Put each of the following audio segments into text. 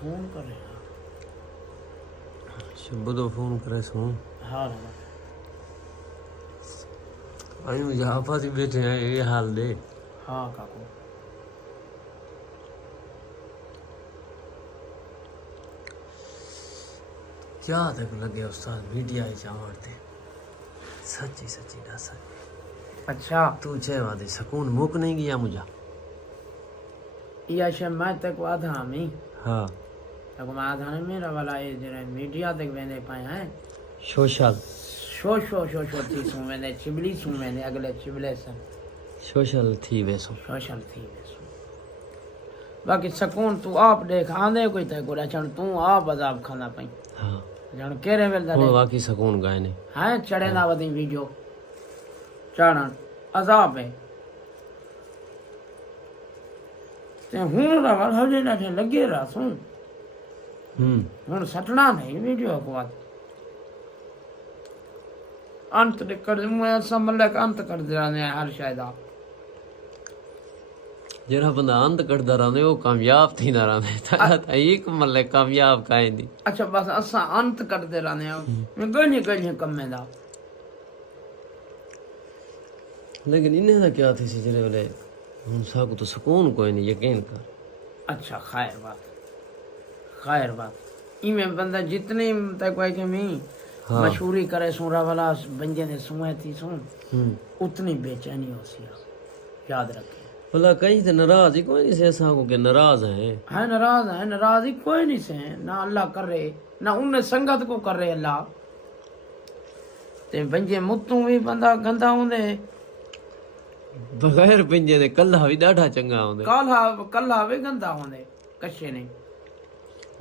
Phone करे शब्बू तो phone करे सो हाँ आई मुझे आपस ही बैठे हैं ये हाल दे हाँ काकू क्या तक लगे उस्ताद मीडिया ही चावड़ते सच्ची सच्ची ना सच अच्छा तू छे वादे सुकून मुक नहीं गया मुझा या शे मैं तक आधा में हाँ तक मैं आधा में मेरा वाला ये जरा मीडिया तक वेंदे पाए हैं सोशल शो थी सू वेंदे चिबली सू वेंदे अगले चिबले सन सोशल थी वैसो सोशल थी वेसो बाकी सुकून तू आप देख आंदे कोई ते को रचन तू आप अजाब खाना पई हाँ जण केरे वेल दा हुण बाकी सुकून गाए ने हैं चढ़े ना वदी वीडियो चढ़न अजाब है ते हुन रा वाल हजे ना लगे रहा सू हुन सटना नहीं वीडियो को बात अंत कर मैं समझ अंत कर दे हर शायद आप जरा बंदा अंत करदा रहंदे वो कामयाब थींदा रहंदे त एक मल्ले कामयाब काइंदी अच्छा बस असा अंत कर दे रहने मैं गणी कम दा लेकिन इन्हें दा क्या थी सी जरे वाले हुन साकू तो सुकून कोई नहीं यकीन कर अच्छा खैर बात इमें बंदा जितनी तक कोई के मी हाँ। मशहूरी करे सुरा वाला बंजे ने सुए थी सुन उतनी बेचैनी हो सी याद रखे भला कहीं से नाराज ही कोई नहीं से ऐसा को के नाराज है नाराज ही कोई नहीं से ना अल्लाह कर रहे ना उन्हें संगत को कर रहे अल्लाह ते बंजे मुत्तू भी बंदा गंदा होंदे बगैर पिंजे दे कल्ला भी डाढ़ा चंगा होंदे कल्ला भी गंदा होंदे कच्चे ने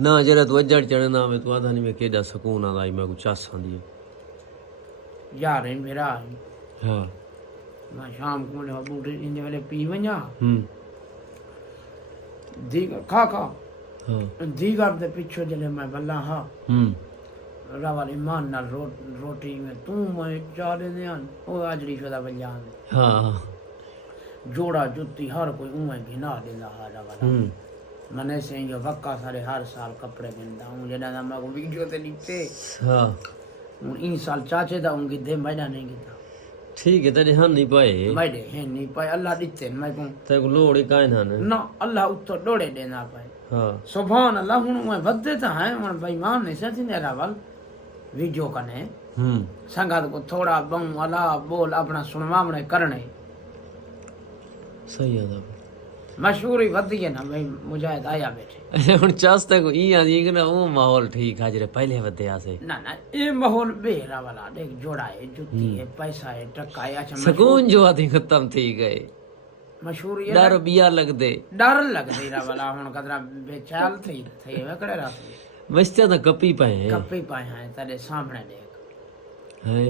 ना जरा तू अजड़ चढ़ना में तू आधा नहीं में केड़ा सुकून आंदा मैं को चास आंदी यार है मेरा हां मैं शाम को ले बूटे इन वाले पी व냐 दी खा हां दी दे पीछे जले मैं बल्ला हां रावल ईमान नाल रोटी में तू मैं चाले ने ओ आजड़ी शोदा बल्ला हां जोड़ा जुत्ती हर कोई उमें घिना देला हारा वाला मने से जो वक्का सारे हर साल कपड़े गिनदा हूं जदा ना मैं वीडियो ते दिखते हां हूं इन साल चाचे दा उंगी दे मैडा नहीं गिता ठीक है तेरे हां नहीं पाए मैडे है नहीं पाए अल्लाह दिते मैं को ते को लोड़ी काई ना ना अल्लाह उत्तो डोड़े देना पाए हां सुभान अल्लाह हूं मैं वदे ता है मन बेईमान नहीं सती ने रावल वीडियो कने संगत को थोड़ा बम अल्लाह बोल अपना सुनवामणे करने सही है मशहूरी वधी है ना भाई मुजाहिद आया बैठे हुन चास्ते को ई आंदी कि ना वो माहौल ठीक है जरे पहले वदे आसे ना ये माहौल बेरा वाला देख जोड़ा है जुत्ती है पैसा है टक्का है अच्छा सुकून जो आती खत्म थी गए मशहूर ये डर बिया लग दे डर लग दे रा वाला हुन कदरा बेचाल थई वकड़े रा मस्तिया तो कपी पाए कपी पाए हैं तेरे सामने देख है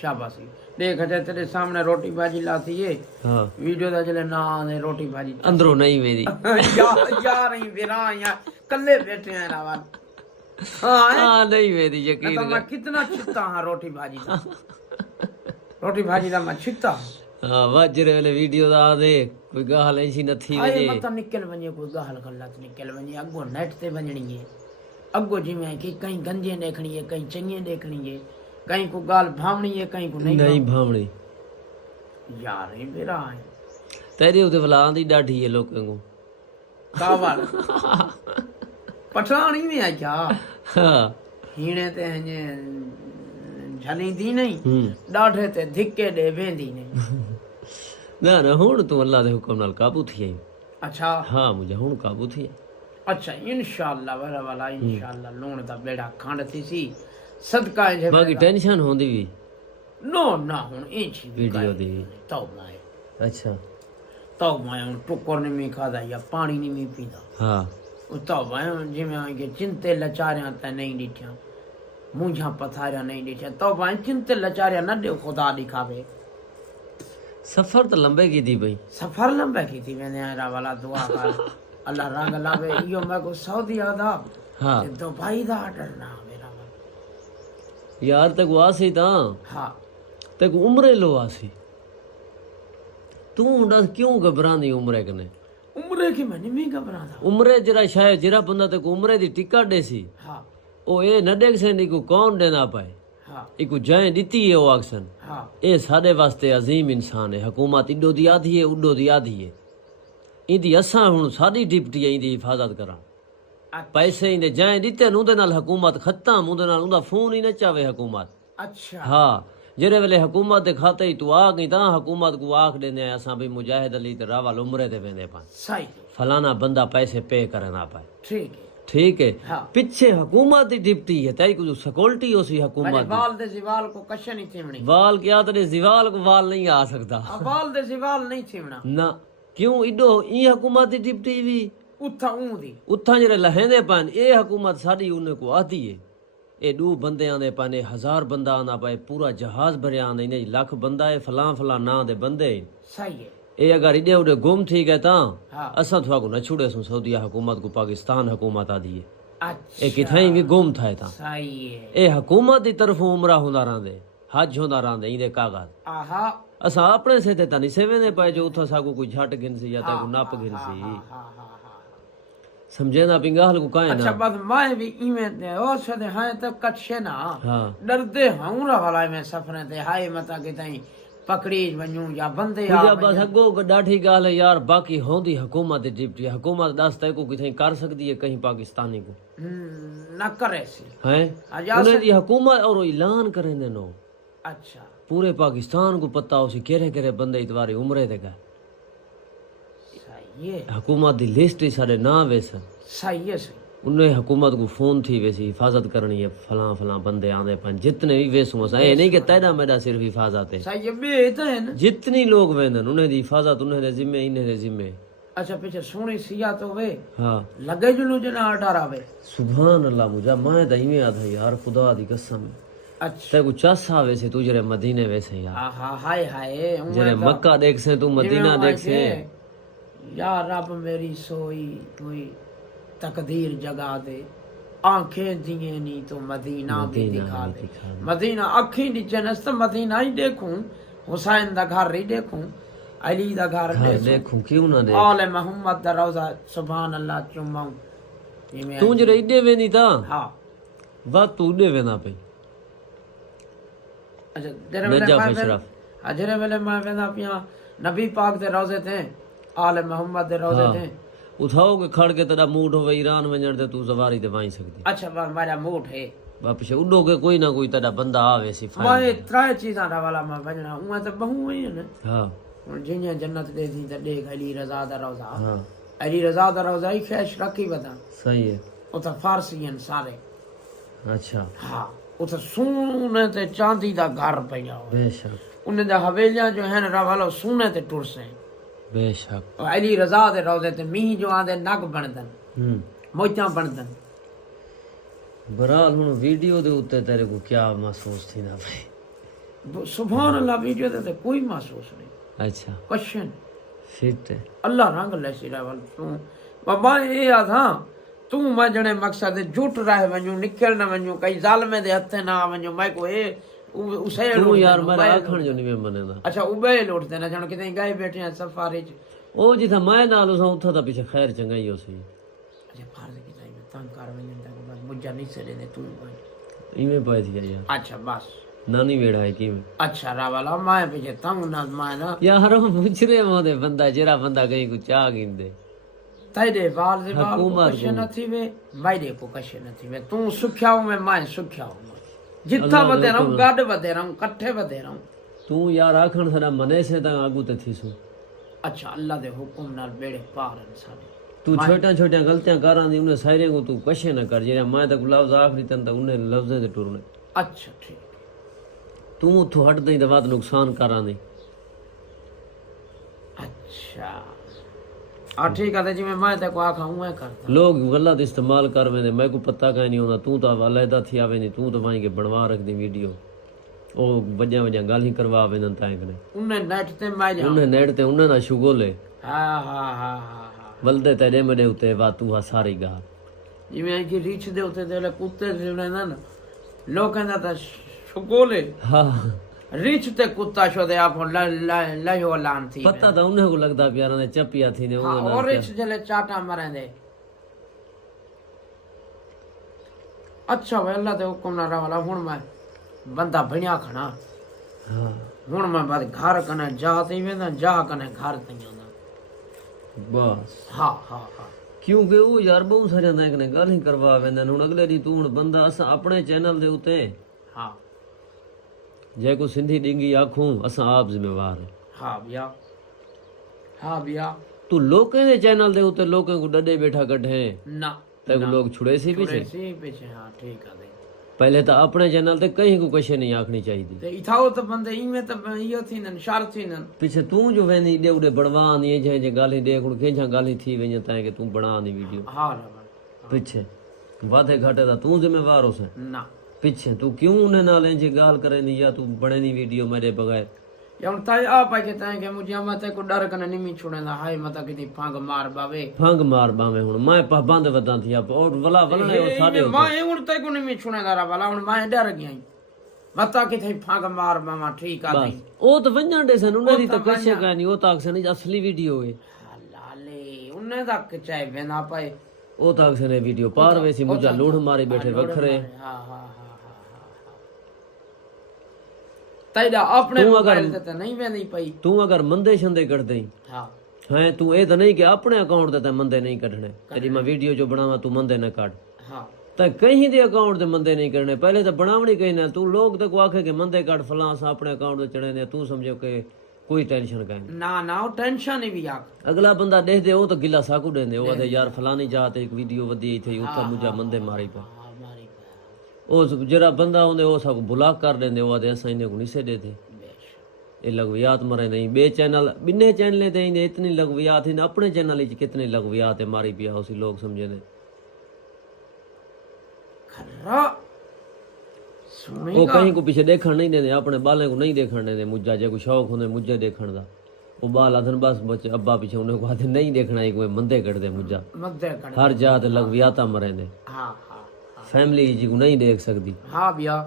शाबाशी देख तेरे सामने रोटी भाजी लाती है हां वीडियो दा चले ना ने रोटी भाजी अंदरों नहीं मेरी या नहीं बिना या कल्ले बैठे हैं रावल हां नहीं मेरी यकीन तो मैं कितना छित्ता हां रोटी भाजी दा मैं छित्ता हां वाजरे वाले वीडियो दा दे कोई गाल ऐसी न थी आए मत निकल वने कोई गाल गलत निकल वने अगो नेट ते वणनी है अगो जी में कि कहीं गंजे देखनी है कहीं चंगे देखनी है कहीं को गाल भावनी है कहीं को नहीं भावनी यार ये मेरा है तेरी उते वलां दी डाढी है लोकां को कावल पठानी में आ क्या हां हीने ते हने झली दी नहीं डाढे ते धिक्के दे वेंदी नहीं ना ना हुन तू अल्लाह दे हुक्म नाल काबू थी आई अच्छा हां मुझे हुन काबू थी अच्छा इंशाअल्लाह वाला इंशाअल्लाह लोण दा बेड़ा खंड थी सी सदका है बाकी टेंशन होंदी भी नो ना हुन इंच वीडियो दी तो मैं अच्छा तो मैं टुकर नहीं मी खादा या पानी नहीं मी पीदा हां तो मैं जिमें के चिंते लचारियां ते नहीं दिठिया मुझा पथारिया नहीं दिठिया तो मैं चिंते लचारिया न दे खुदा दिखावे सफर तो लंबे की थी भाई सफर लंबे की थी मैंने आरा वाला दुआ कर अल्लाह रंग लावे यो मैं को सऊदी आदा हां तो भाई दा डरना मेरा यार तक वासी ता हां तक उम्रे लो आसी तू डस क्यों घबरांदी उम्रे कने उम्र उम्रे की मैं नहीं घबराता उम्रे जरा शायद जरा बंदा ते को उम्रे दी टिकट दे सी हाँ ओ ए न देख से को कौन देना पाए हाँ इको जय दीती है ओ आक्सन हाँ ए साडे वास्ते अजीम इंसान है हुकूमत इडो दी आधी है उडो दी आधी है इंदी असां हुन साडी डिप्टी है इंदी हिफाजत करा पैसे इंदे जय दीते न उदे नाल हुकूमत खत्म उदे नाल उदा फोन ही न चावे हुकूमत अच्छा हाँ जेरे वेले हुकूमत दे खाते ही तू आ गई ता हुकूमत को आख देने असां भी मुजाहिद अली ते रावल उम्रे ते वेंदे पा सही फलाना बंदा पैसे पे करना पाए ठीक है ठीक है हाँ पीछे हुकूमत दी डिप्टी है तई को सिक्योरिटी हो सी मैंने हुकूमत बाल दे जिवाल को कशन नहीं थिमणी वाल क्या तेरे जिवाल को वाल नहीं आ सकता बाल दे जिवाल नहीं थिमना ना क्यों इडो ई हुकूमत दी डिप्टी भी उथा ऊं दी उथा जेरे लहेंदे पान ए हुकूमत साडी उन्हें को आती है ए दू बंदे आंदे पाने 1000 बंदा आंदा पाए पूरा जहाज भरिया आंदे इने लाख बंदा है फलां फलां ना दे बंदे सही है ए अगर इडे उडे गुम थी गए ता हाँ असां थवा को न छुड़े सु सऊदी हुकूमत को पाकिस्तान हुकूमत आदी है अच्छा ए किथाई भी गुम थाए ता सही है ए हुकूमत दी तरफों उमरा हुंदा रहंदे हज हुंदा रहंदे इंदे कागज आहा असां अपने से ते ता नहीं सेवेंदे पाए जो उथा सागो कोई झट गिनसी या ता को नाप गिनसी हाँ हाँ हाँ समझे ना पिंगाल को काहे अच्छा ना बस मैं भी इवें दे ओ सदे हाय तो कच्छे ना हाँ डरदे हूं वाला में सफरे ते हाय मता के ताई पकड़ी वणू या बंदे आ मुझे बस अगो ॾाढी ॻाल्हि है यार बाकी होंदी हुकूमत जी डिप्टी हुकूमत दस तय को किथे कर सकती है कहीं पाकिस्तानी को न करे सी हैं आजाद उन्हें दी हुकूमत और ऐलान करें नो अच्छा पूरे पाकिस्तान को पता हो सी केरे केरे बंदे इतवारी उम्रे ते गए सही है हुकूमत दी लिस्ट ही सारे ना वेस सही है सही उन्हें हुकूमत को फोन थी वैसी हिफाजत करनी है फलां फलां बंदे आंदे पन जितने भी वेसू असा ये नहीं कि तेरा मेरा सिर्फ हिफाजत है सही है बे तो है ना जितनी लोग वेंदन उन्हें दी हिफाजत उन्हें दे जिम्मे इन्हें दे जिम्मे अच्छा पीछे सोनी सिया तो वे हाँ लगे जुलू जना 18 वे सुभान अल्लाह मुझा मैं दही में आता यार खुदा दी कसम अच्छा ते को चासा वैसे तू जरे मदीने वैसे यार आहा हाय हाय जरे मक्का देख से तू मदीना देख से या रब मेरी सोई कोई तकदीर जगा दे आंखें दिए नहीं तो मदीना भी दिखा दे मदीना अखी नीचे नस्त मदीना ही देखूं हुसैन दा घर ही देखूं अली दा घर देखूं क्यों ना देख आले मोहम्मद दा रोजा सुभान अल्लाह चुमाऊं तू जरे इडे वेंदी ता हां वा तू इडे वेंदा पे अच्छा जरे वेले मैं वेंदा पिया नबी पाक दे रोजे ते आले मोहम्मद दे रोजे ते उठाओ के खड़ के तेरा मूड हो ईरान वजण ते तू जवारी ते वाई सकदी अच्छा मेरा मूड है वापस उडो के कोई ना कोई तेरा बंदा आवे सी मैं त्रै चीजां दा वाला मैं वजना उहा त बहु ही न हां हुन जिन्या जन्नत दे दी त देख अली रजा दा रोजा हां अली रजा दा रोजा ही ख्याश रखी बता सही है ओ त फारसी सारे अच्छा हां ओ त सोने ते चांदी दा घर पिया बेशक उन दा हवेलियां जो है न वालो सोने ते टुरसे बेशक अली रजा दे रोजे ते मी जो आंदे नग बनदन मोचा बनदन बराल हुन वीडियो दे उत्ते तेरे को क्या महसूस थी ना भाई सुभान अल्लाह वीडियो दे कोई महसूस नहीं अच्छा क्वेश्चन फिट है अल्लाह रंग ले सिरावल तू बाबा ये आ था तू मैं जने मकसद झूठ रह वणू निकल न वणू कई जालमे दे हथे ना वणू मैं को ए उसे तू यार मेरा आखण जो नहीं मैं मनेदा अच्छा उबे लौटते ना जण किते गए बैठे हैं सफारी च ओ जिथा मैं नालो सा उथा दा पीछे खैर चंगाई हो सी अच्छा फार्ज की टाइम तंग कर वणन तक बस मुझा नहीं सरे ने तू इमे पाई थी यार अच्छा बस नानी वेड़ा है की अच्छा रावाला मैं पीछे तंग ना मैं ना यार मुचरे मोदे बंदा जेरा बंदा कहीं को चाह गिंदे ताइदे बाल से बाल कशे न थी वे बाइदे को कशे न थी वे तू सुख्याओ में मैं सुख्याओ जितना बदे रहूं गाड बदे रहूं कट्ठे बदे रहूं तू यार आखण सदा मने से ता आगू ते थीसु अच्छा अल्लाह दे हुक्म नाल बेड़े पार इंसान तू छोटा छोटा गलतियां करां दी उन्हें सारे को तू कशे न कर जे मैं तक लफ्ज आखरी तन ता उन्हें लफ्ज़े ते टुरने अच्छा ठीक तू उथों हट दई ते बात नुकसान करां दी अच्छा आ ठीक है जी मैं ते को आखा हूं करता लोग गलत इस्तेमाल कर वेंदे मैं को पता काई नहीं होंदा तू तो अलहदा थी आवे नहीं तू तो वहीं के बनवा रख दी वीडियो ओ वजह वजह गाल ही करवा वेंदन ताए कने उन्हें नेट ते मैं जा उन्हें नेट ते उन्हें ना शुगोले हां हां हां हां बलदे तेरे मडे उते वा तू हा सारी गा जिवें कि रीछ दे उते ते कुत्ते जिवें ना लोग कहंदा ता शुगोले हां रिच ते कुत्ता शोदे आप लयो लान थी पता तो उन्हें को लगदा प्यारा ने चपिया थी ने हाँ, और रिच जले चाटा मरेंदे अच्छा भाई अल्लाह ते हुक्म ना रवाला हुन मैं बंदा भणिया खना हाँ हुन मैं बाद घर कने जा ते वेंदा जा कने घर ते आंदा बस हाँ हाँ हाँ क्योंकि वो यार बहुत सारे नायक ने गल ही करवा वेंदे हुन अगले दी तू हुन बंदा अस अपने चैनल दे उते हाँ जे को सिंधी डिंगी आखूं असां आप जिम्मेवार है हाँ भैया हाँ भैया तू लोकें दे चैनल दे उते लोकें को डडे बैठा कढे ना ते को लोग छुड़े सी पीछे सी पीछे हाँ ठीक है पहले तो अपने चैनल ते कहीं को कशे नहीं आखनी चाहिए ते इथाओ तो बंदे इनमें तो इयो थी नन शार थी नन पीछे तू जो वेंदी डे उडे बड़वान ये जे गाली देख उन केजा गाली थी वें ताए के तू बना दी वीडियो हाँ रबर पीछे वादे घाटे दा तू जिम्मेवार हो से ना पीछे तू क्यों उन्हें ना ले जे गाल करे नी या तू बने नी वीडियो मेरे बगैर या उन ताई आप आके ताए के मुझे मत को डर कने निमी छुड़ेंदा हाय मत किती फांग मार बावे फंग मार बावे हुन मैं पाबंद वदा थी आप और वला वलने ओ साडे मैं उन ताई को निमी छुड़ेंदा रा वाला उन मैं डर गई मत किथे फांग मार बावा ठीक आ बस ओ तो वंजन दे सन उन्हें दी तो कशे का नहीं ओ ताक से नहीं असली वीडियो है लाले उन्ने दा चाहे वेना पाए ओ ताक से ने वीडियो पार वैसी मुझा लोढ़ मारी बैठे वखरे हां हां ताईदा अपने मोबाइल ते नहीं वेंदी पई तू अगर मंदे शंदे कर दई हां है तू ए तो नहीं कि अपने अकाउंट ते मंदे नहीं कढने तेरी मैं वीडियो जो बनावा तू मंदे न काट हां ते कहीं दे अकाउंट ते मंदे नहीं करने पहले तो बनावनी कहीं ना तू लोग तो को आखे के मंदे काट फलां सा अपने अकाउंट ते चढ़े ने तू समझो के कोई टेंशन का नहीं ना ना टेंशन ही भी आ अगला बंदा देख दे ओ तो गिला साकू देंदे ओ आदे यार फलानी जात एक वीडियो वदी थी उतर मुझा मंदे मारी पे मारी ओ जरा बंदा होंदे ओ सब ब्लॉक कर देंदे ओ आदे असां इने को नहीं से देते ये लगवियात मरे नहीं बे चैनल बिन्ने चैनल ते इंदे इतनी लगवियात है अपने चैनल च कितनी लगवियात है मारी पिया उसी लोग समझे ने खरा वो कहीं को पीछे देखण नहीं देंदे अपने बाले को नहीं देखण देंदे मुझा जे को शौक होंदे मुझे देखण दा वो बाल आधन बस बच्चे अब्बा पीछे उन्हें को आधे नहीं देखना ही कोई मंदे कर दे मुझा मध्य कर हर जात लगवियाता मरे ने हां हां फैमिली जी को नहीं देख सकती हां भैया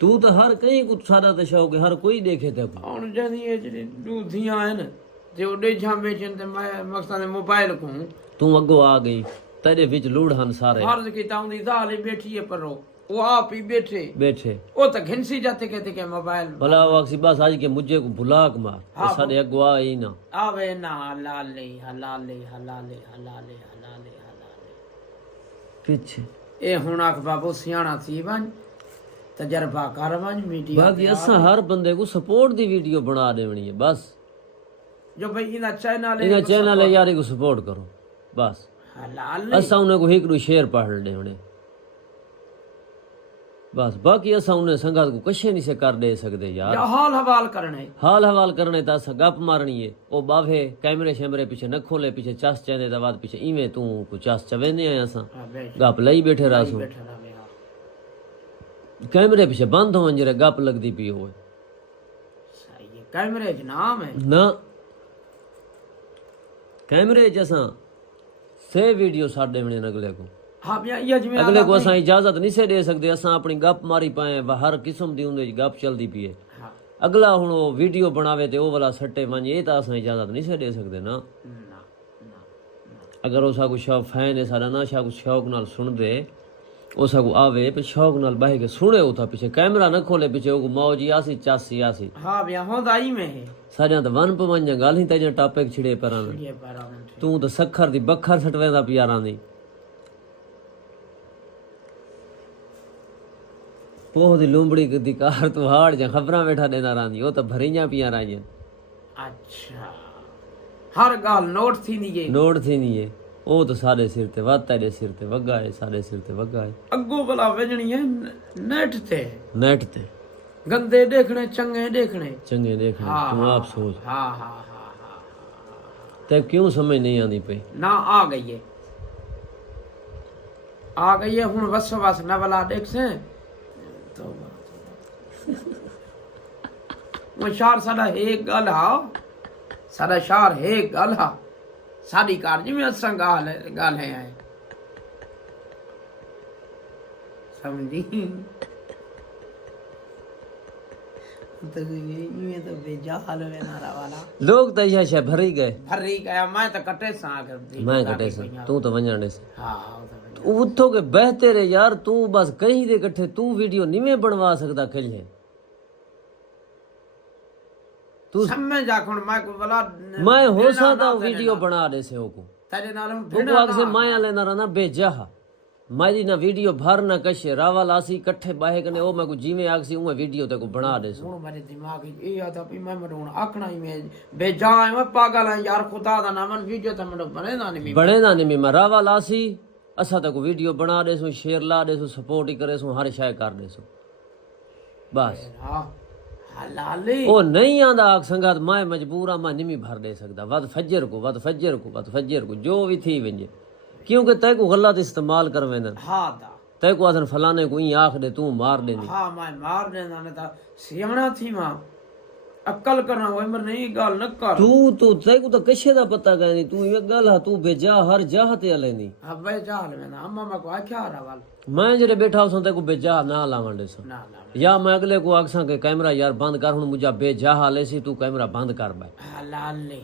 तू तो हर कहीं कुछ सारा तो शौक है हर कोई देखे ते ਹੁਣ ਜਦੀ ਇਹ ਜਿਹੜੀ ਦੂਧੀਆਂ ਹਨ ਤੇ ਉਹਦੇ ਛਾਂਬੇ ਚੰਦੇ ਮੈਂ ਮਕਸਦ ਮੋਬਾਈਲ ਕੋ तू अगो आ गई तेरे विच लूड़ हन सारे फर्ज की ताऊं दी दाल बैठी है पर वो आप ही बैठे बैठे वो तो घिनसी जाते कहते के मोबाइल भला वाक्सी बस आज के मुझे को भुला के मार हाँ, सारे अगो आ ही ना आवे ना हलाले हलाले हलाले हलाले हलाले हलाले पीछे ए हुन आख बाबू सियाणा थी वन तजर्बा कर वन मीडिया बाकी असा हर बंदे को सपोर्ट दी वीडियो बना देनी है बस जो भाई इना चैनल इन्हें चैनल है यार को सपोर्ट करो बस हलाल असा उन्हें को एक शेयर पढ़ दे उन्हें बस बाकी असा उन्हें संगत को कशे नहीं से कर दे सकते यार या हाल हवाल करने हाल हवाल करने ता असा गप मारनी है ओ बावे कैमरे शैमरे पीछे न खोले पीछे चस चने दा बाद पीछे इवें तू को चस चवे नहीं आया असा गप लई बैठे रासू बैठा रहा कैमरे पीछे बंद हो जरे गप लगदी पी होए सही है कैमरे के नाम है ना कैमरे जैसा से वीडियो साडे बने अगले को हाँ भैया ये जिम्मे अगले को असा इजाजत नहीं से दे सकते असा अपनी गप मारी पाए हर किस्म दी उंदे गप चलदी पी है हाँ अगला हुन वो वीडियो बनावे ते ओ वाला सट्टे वंज ये तो असा इजाजत नहीं से दे सकते ना ना अगर उसा को शौक फैन है सारा ना शा को शौक नाल सुन दे उसा को आवे पे शौक नाल बाहे के सुने उथा पीछे कैमरा न खोले पीछे ओ मौज आसी चासी आसी हाँ भैया होंदा ही में है सारियां तो वन पवंज गाल ही तेज टॉपिक छिड़े परां ये पारा तू तो सखर दी बखर सटवेंदा प्यारां दी पोह दी लुंबड़ी दी कार तू हाड़ जा खबरां बैठा देना रांदी ओ तो भरीजा पिया राजन अच्छा हर गाल नोट थी नहीं ये नोट थी नहीं है ओ तो सारे सिर ते वात तेरे सिर ते वगा है सारे सिर ते वगा है अग्गो भला वजनी है नेट ते नेट ते गंदे देखने चंगे देखने चंगे देखने हाँ, तू हाँ, आप सोच हाँ हाँ हाँ हाँ ते क्यों समझ नहीं आनी पे ना आ गई है आ गई है हुन बस बस नवला देख से तो वो शार साडा एक गल हा साडा शार है गल हा साडी कार जी में असां गाल है समझी तो ये तो बेजाल है नारा वाला लोग त इहा शइ भरी गए भरी गया मैं तो कटे सा मैं कटे से तू तो वञण ॾिस हाँ उथो के बहते रे यार तू बस कहीं दे कट्ठे तू वीडियो निਵੇਂ बनवा सकदा कल्हे तू समझ जाखुण मैं को बोला मैं हो सकदा वीडियो बना दे से को तेरे नाल हम तू आग से माया लेना रहना बेजा मारी ना वीडियो भर ना कशे रावा लासी कट्ठे बाहे कने ओ मैं को जीवे आग सी उमे वीडियो ते को बना दे सो हुन मेरे दिमाग में ये आता भी मैं मरोण आखना ही मैं बेजा है मैं पागल है यार खुदा दा नाम वीडियो ते मरो बने ना नहीं मैं रावा लासी असा ते को वीडियो बना दे सो शेयर ला दे सो सपोर्ट ही करे सो हर शय कर दे सो बस हां हलाली ओ नहीं आंदा आग संगत मैं मजबूर मैं नहीं भर दे सकदा वद फजर को जो भी थी वंजे क्योंकि तै को गलत इस्तेमाल करवेंदन हां दा तै को असन फलाने को ई आख दे तू मार दे हां मैं मार देना ने ता सियाणा थी मां अक्ल करना होय मर नहीं गाल न कर तू तै को तो कशे दा पता गनी तू ये गल हा तू बेजा हर जाह ते लेनी हां बेजा में ना अम्मा मा को आख्या रवाल मैं जरे बैठा हूं तै को बेजा ना लावण दे सो ना या मैं अगले को आखसा के कैमरा यार बंद कर हुन मुझा बेजा हाले सी तू कैमरा बंद कर भाई हलाले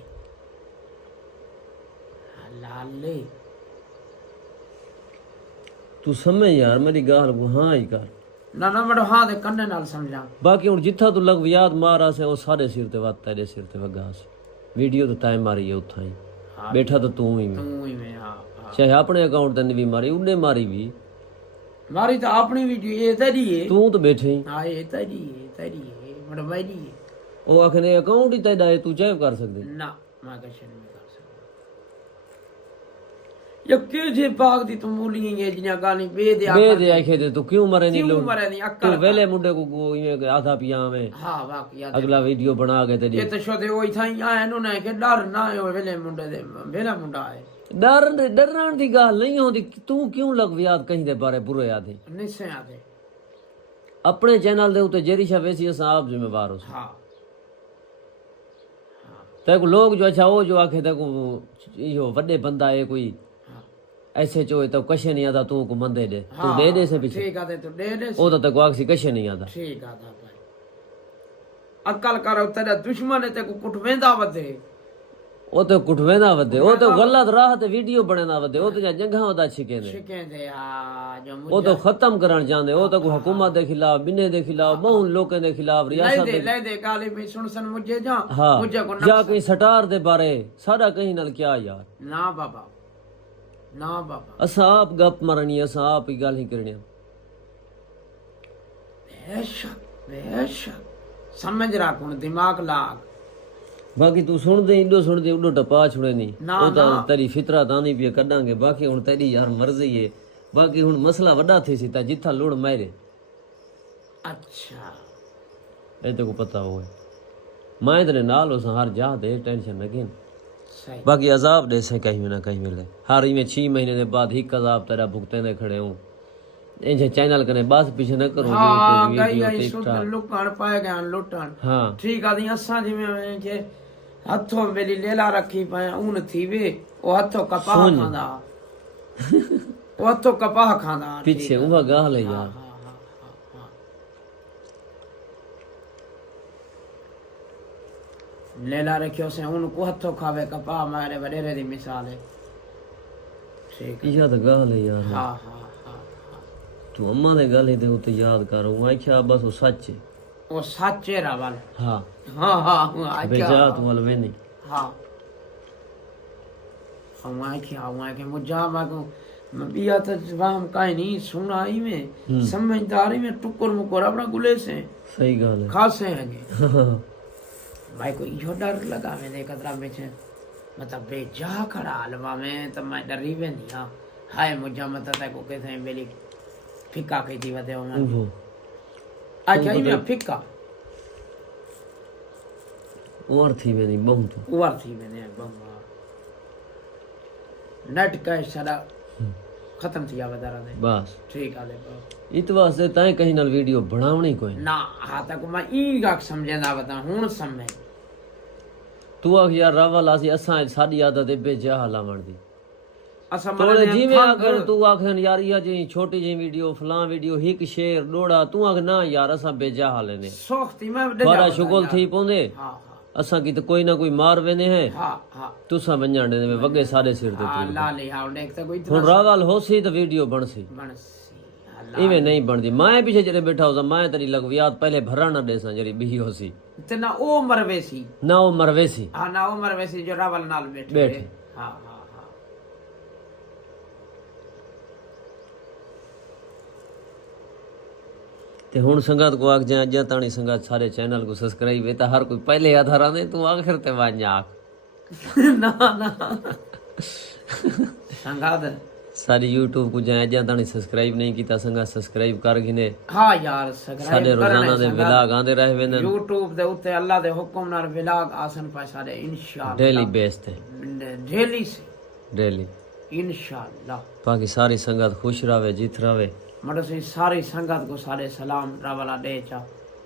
तू समझ यार मेरी गाल को हां ही कर ना ना मड़ो हां दे कन्ने नाल समझा बाकी हुन जिथा तू लग याद मारा से ओ सारे सिर ते वत तेरे सिर ते वगा से वीडियो तो टाइम मारी है उथा ही बैठा तो तू ही में हां चाहे अपने अकाउंट ते भी मारी उन्ने मारी भी मारी तो अपनी वीडियो ये तेरी है तू तो बैठे ही हां ये तेरी है मड़ो मेरी है ओ आखने अकाउंट ही तेरा है तू चाहे कर सकदे ना मैं कैसे नहीं कर सकता ये के जे बाग दी तू मूली है जिना गाली बे आखे दे तू क्यों मरे नहीं लोग मरे नहीं अक्कल तू वेले मुंडे को ये आधा पिया में हां बाकी अगला वीडियो बना के तेरी ये तो शोदे ओई थाई आए नु ना के डर ना हो वेले मुंडे दे वेला मुंडा है डरन दी गल नहीं होंदी तू क्यों लग याद कहीं दे बारे बुरे याद है निश्चय आदे अपने चैनल दे उते जेरी शा वैसी साहब जिम्मेवार हो हां ते को लोग जो अच्छा वो जो आखे ते को यो बड़े बंदा है कोई ऐसे चोए तो कशे नहीं आता तू को मंदे दे तू दे से पीछे ठीक आदे तू दे ओ तो तक आखसी कशे नहीं आता ठीक आदा भाई अक्ल करो तेरा दुश्मन है ते को कुटवेंदा वदे ओ तो कुटवेंदा वदे ओ तो गलत राह ते वीडियो बनेना वदे ओ तो जंगा वदा शिकेंदे हां जो ओ तो खत्म करन जांदे ओ तो हुकूमत दे खिलाफ बिने दे खिलाफ बहुत लोगों दे खिलाफ रियासत ले दे काली में सुन मुझे जा मुझे को जा कहीं सटार दे बारे सारा कहीं नल क्या यार ना बाबा असा आप गप मरनी असा आप ही गल ही करनी बेशक समझ रहा दिमाग लाग बाकी तू सुन दे उडो टपा छुड़े नहीं ओ तो तेरी फितरा तानी भी कडांगे बाकी हुन तेरी यार मर्जी है बाकी हुन मसला वड्डा थी सी ता जिथा लोड़ मारे अच्छा ए तो को पता होए मैं तेरे नाल हो हर जा दे टेंशन न घेन सही बाकी अजाब दे से कहीं ना कहीं मिले हर में 6 महीने के बाद एक अजाब तेरा भुगते ने खड़े हूं इंजे चैनल कने बस पीछे न करो हां गई शुद्ध लुकण पाए गए लुटण हां ठीक आदी असा जिमें के हथों मेरी लेला रखी पाए ऊन थी वे ओ हथों कपाह खांदा ओ हथों कपाह खांदा पीछे उवा गाल है यार लेला रखियो से उनको हथों खावे कपाह मारे वडेरे दी मिसाल है ठीक या तो गाल है यार हां तू अम्मा ने गल ही ते उते याद कर मैं क्या बस वो सच है वो सच है रावल हां हां बेजा तू अलवे नहीं हां हमारे के मुझा माको बिया तो वाम काई नहीं सुनाई में समझदारी में टुकुर मुकुर अपना गुले से सही गल है खासे हैं भाई को यो डर लगा में दे कतरा में छे मतलब बेजा खड़ा हलवा में तो मैं डरी वे नहीं हां हाय मुझा मत ता को कैसे मेरी फिक्का कही थी वदे मैं अच्छा ये फिक्का और थी मैंने बहुत और थी मैंने बम नेट का सारा खत्म थी वदारा दे बस ठीक आले इत वास्ते ताई कहीं नल वीडियो बनावणी कोई ना हा तक मैं ई गाक समझंदा बता हुन समय तू आख यार रावा लासी असा साडी आदत है बेजा हलावण दी असा तोड़े मरने जी में थक आकर तू आखन यार या जी छोटी जी वीडियो फलां वीडियो हिक शेर डोड़ा तू आख ना यार असा बेजा हाले ने सोखती मैं थोड़ा शुगल थी पोंदे हाँ हाँ असा की तो कोई ना कोई मार वेने है हाँ हाँ तुसा वंजाने में वगे सारे सिर ते हाँ तू लाले हाँ देखता कोई हुन रावल होसी तो वीडियो बनसी बनसी इवे नहीं बनदी मैं पीछे जरे बैठा होसा मैं तेरी लगवियात पहले भरा ना देसा जरी बी होसी ते ना ओ मरवेसी ना वो मरवेसी हाँ ना ओ मरवेसी जो रावल नाल बैठे बैठे। हाँ हाँ हाँ ते हुन संगत को आख जा अजा ताणी संगत सारे चैनल को सब्सक्राइब है ता हर कोई पहले आधारा ने तू आखिर ते वांजा आख ना ना संगाद सारी यूट्यूब को जा अजा ताणी सब्सक्राइब नहीं कीता संगत सब्सक्राइब कर गिने हाँ यार साडे सगराइब रोजाना दे व्लॉग आंदे रह वेंदन यूट्यूब दे उत्ते अल्लाह दे हुक्म नाल व्लॉग आसन पाए सारे इंशाअल्लाह डेली बेस ते डेली से डेली इंशाअल्लाह बाकी सारी संगत खुश रहे जीत रहे मरो से सारी संगत को सारे सलाम रावला दे चा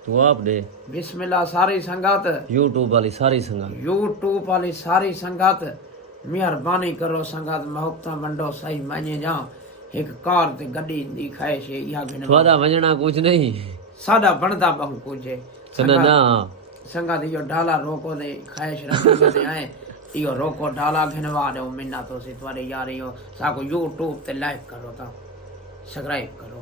तू आप दे बिस्मिल्लाह सारी संगत यूट्यूब वाली सारी संगत यूट्यूब वाली सारी संगत मेहरबानी करो संगत महकता मंडो सही माने जा एक कार ते गड्डी दी ख्वाहिश है या बिन थोड़ा वजना कुछ नहीं सादा बनदा बहु कुछ है ना ना संगत यो डाला रोको दे ख्वाहिश रखी दे आए यो रोको डाला घिनवा दो मिन्ना तो से तुम्हारे यार यो साको यूट्यूब ते लाइक करो ता सब्सक्राइब करो